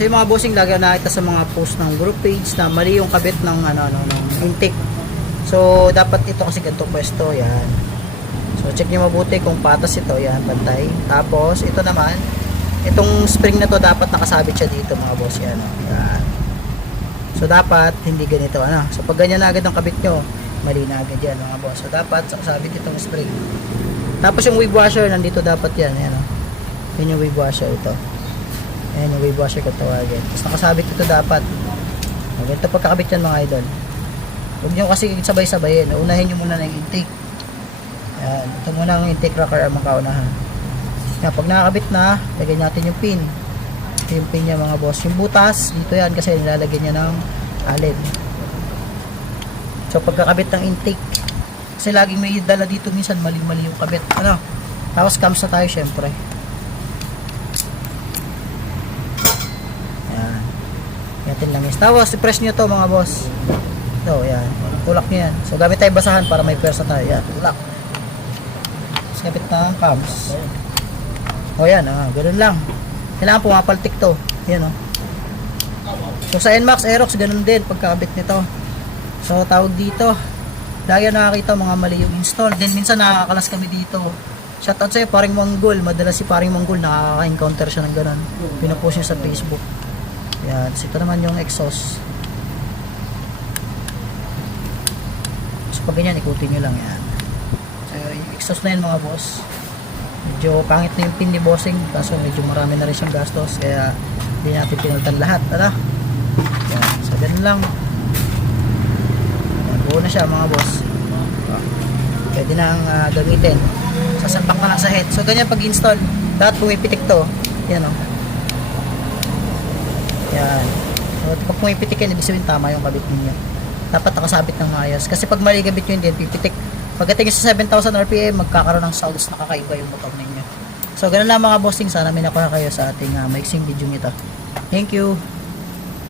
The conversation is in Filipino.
Kasi yung mga bossing lagi nakita sa mga post ng group page na mali yung kabit ng ng intake. So dapat ito kasi ganito pwesto, yan. So check niyo mabuti kung patas ito, yan, pantay. Tapos ito naman, itong spring na to dapat nakasabit siya dito mga boss, yan. Yan. So dapat hindi ganito So pag ganyan na agad ang kabit nyo, mali na agad yan mga boss. So dapat nakasabit itong spring. Tapos yung wave washer nandito dapat yan, yan. Yan yung wave washer ito. Ayan yung wave washer kung tawagin. Tapos nakasabit ito dapat. Ganito pagkakabit yan mga idol. Huwag nyo kasi sabay-sabayin. Unahin nyo muna na yung intake. Ayan. Ito muna ang intake rocker ang makaunahan. Yan. Pag nakakabit na, lagay natin yung pin. Ito yung pin niya mga boss. Yung butas, dito yan kasi nilalagyan niya ng alin. So pagkakabit ng intake, kasi laging may dala dito minsan mali-mali yung kabit. Tapos cams na tayo syempre. Natin lang is. Tapos, i-press nyo to mga boss. Ito, yan. Tulak nyo yan. So, gamit tayo basahan para may pwersa tayo. Yan, tulak. Tapos, kapit na cams. O, yan. Ganun lang. Kailangan pumapaltik to. Yan, So, sa NMAX Aerox, ganun din pagkakabit nito. So, tawag dito. Lagi nakakita mga mali yung install. Then, minsan nakakalas kami dito. Shoutout sa'yo, Paring Monggol. Madalas si Paring Monggol, nakaka-encounter siya ng ganun. Pinapost niya sa Facebook. Yan, ito naman yung exhaust. So pag ganyan, ikutin nyo lang yan. So yung exhaust na yan mga boss, medyo pangit na yung pin ni bossing, kaso medyo marami na rin siyang gastos, kaya hindi natin pinalitan lahat. Yan, so ganun lang. Yan, buo na siya mga boss. Pwede nang gamitin. Sasalpak ka lang sa head. So ganyan pag install, lahat pumipitik to. Yan Yan. So, pag pumipitik yan, ibig sabihin tama yung kabit ninyo. Dapat nakasabit ng maayos. Kasi pag mali kabit nyo din, pipitik. Pagdating sa 7,000 RPM, magkakaroon ng sounds na kakaiba yung motor ninyo. So, ganun lang mga bossing. Sana may nakuha kayo sa ating maiksing video nito. Thank you.